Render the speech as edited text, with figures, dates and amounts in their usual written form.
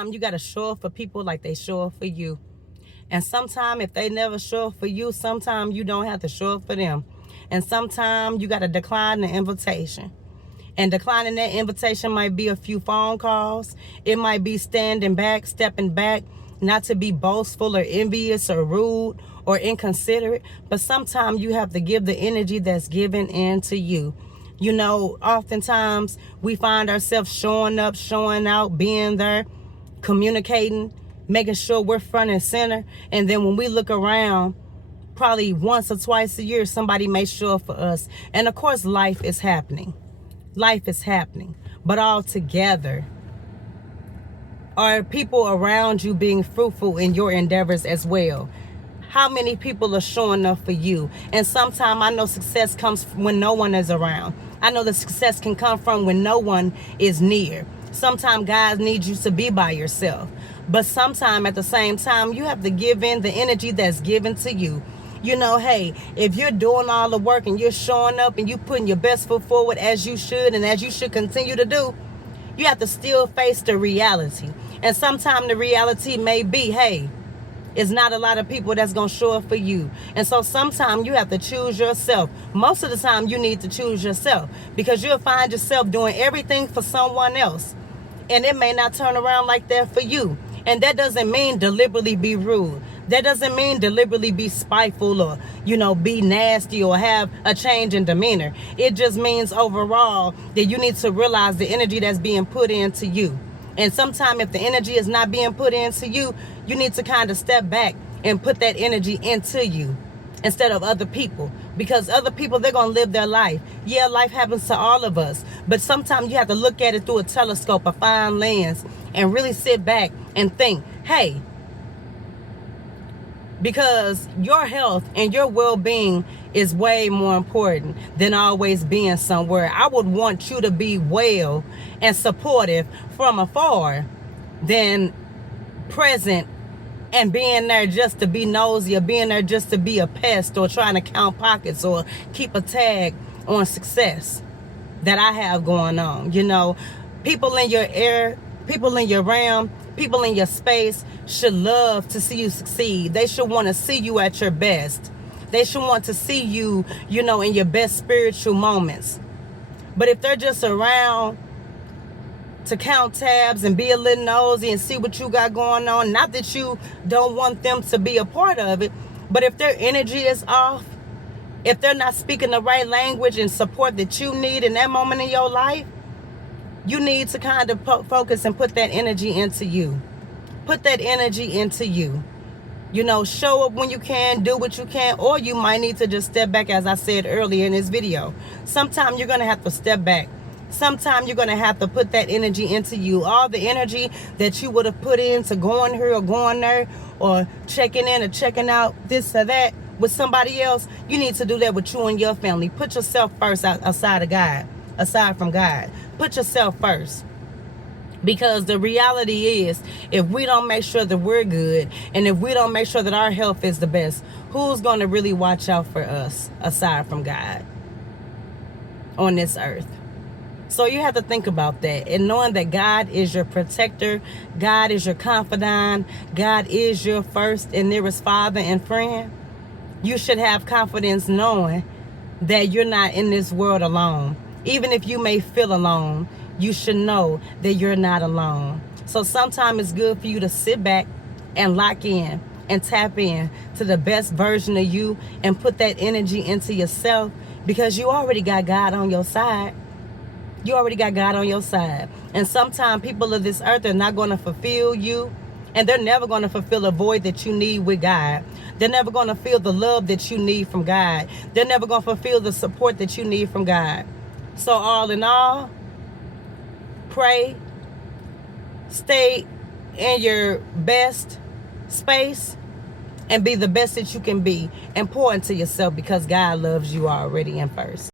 You got to show up for people like they show up for you. And sometimes if they never show up for you, sometimes you don't have to show up for them. And sometimes you got to decline the invitation. And declining that invitation might be a few phone calls. It might be standing back, stepping back, not to be boastful or envious or rude or inconsiderate. But sometimes you have to give the energy that's given into you. You know, oftentimes we find ourselves showing up, showing out, being there, communicating, making sure we're front and center. And then when we look around, probably once or twice a year, somebody may show up for us. And of course, life is happening. Life is happening. But all together, are people around you being fruitful in your endeavors as well? How many people are showing up for you? And sometimes I know success comes when no one is around. I know the success can come from when no one is near. Sometimes God needs you to be by yourself. But sometimes at the same time, you have to give in the energy that's given to you. You know, hey, if you're doing all the work and you're showing up and you putting your best foot forward as you should and as you should continue to do, you have to still face the reality. And sometimes the reality may be, hey, it's not a lot of people that's going to show up for you. And so sometimes you have to choose yourself. Most of the time you need to choose yourself, because you'll find yourself doing everything for someone else. And it may not turn around like that for you. And that doesn't mean deliberately be rude. That doesn't mean deliberately be spiteful or, be nasty or have a change in demeanor. It just means overall that you need to realize the energy that's being put into you. And sometimes if the energy is not being put into you, you need to kind of step back and put that energy into you instead of other people. Because other people, they're going to live their life. Yeah, life happens to all of us. But sometimes you have to look at it through a telescope, a fine lens, and really sit back and think, hey, because your health and your well-being is way more important than always being somewhere. I would want you to be well and supportive from afar than present and being there just to be nosy or being there just to be a pest or trying to count pockets or keep a tag on success that I have going on. People in your air, people in your realm, people in your space should love to see you succeed. They should want to see you at your best. They should want to see you, in your best spiritual moments. But if they're just around to count tabs and be a little nosy and see what you got going on, not that you don't want them to be a part of it, but if their energy is off, if they're not speaking the right language and support that you need in that moment in your life, you need to kind of focus and put that energy into you. Put that energy into you. Show up when you can, do what you can, or you might need to just step back, as I said earlier in this video. Sometimes you're going to have to step back. Sometimes you're going to have to put that energy into you. All the energy that you would have put into going here or going there or checking in or checking out this or that with somebody else, you need to do that with you and your family. Put yourself first aside from God. Put yourself first. Because the reality is, if we don't make sure that we're good and if we don't make sure that our health is the best, who's going to really watch out for us aside from God on this earth? So you have to think about that, and knowing that God is your protector, God is your confidant, God is your first and nearest father and friend. You should have confidence knowing that you're not in this world alone. Even if you may feel alone, you should know that you're not alone. So sometimes it's good for you to sit back and lock in and tap in to the best version of you and put that energy into yourself, because you already got God on your side. You already got God on your side. And sometimes people of this earth are not going to fulfill you, and they're never going to fulfill a void that you need with God. They're never going to feel the love that you need from God. They're never going to fulfill the support that you need from God. So all in all, pray, stay in your best space, and be the best that you can be, and pour into yourself, because God loves you already in first.